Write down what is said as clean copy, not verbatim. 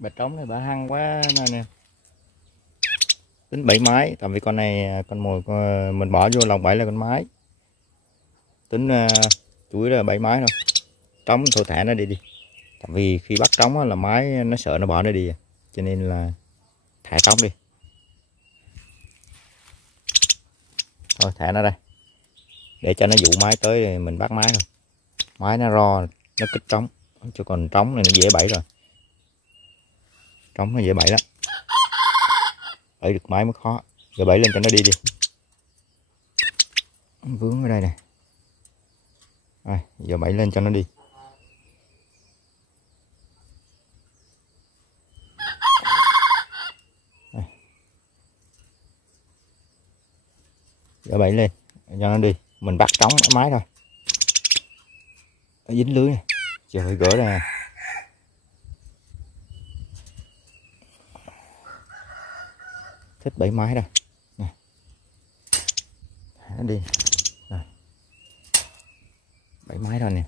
Bà trống này bà hăng quá nè. Tính 7 mái, tại vì con này con mồi mình bỏ vô lòng bẫy là con mái. Tính chủ yếu là 7 mái thôi. Trống thôi thả nó đi đi. Tại vì khi bắt trống là mái nó sợ nó bỏ nó đi, cho nên là thả trống đi. Thôi thả nó đây. Để cho nó dụ mái tới thì mình bắt mái thôi. Mái nó ro, nó kích trống. Chứ còn trống này nó dễ bẫy rồi. Trống nó dễ bẫy lắm. Bẫy được mái mới khó. Rồi bẫy lên cho nó đi đi. Vướng ở đây nè. Rồi, giờ bẫy lên cho nó đi. Đây. Giờ bẫy lên cho nó đi. Mình bắt trống ở mái thôi. Nó dính lưới này. Giờ phải gỡ ra. Thích bẫy mái đây. Nè. Thả nó đi. Rồi. Bẫy mái thôi nè.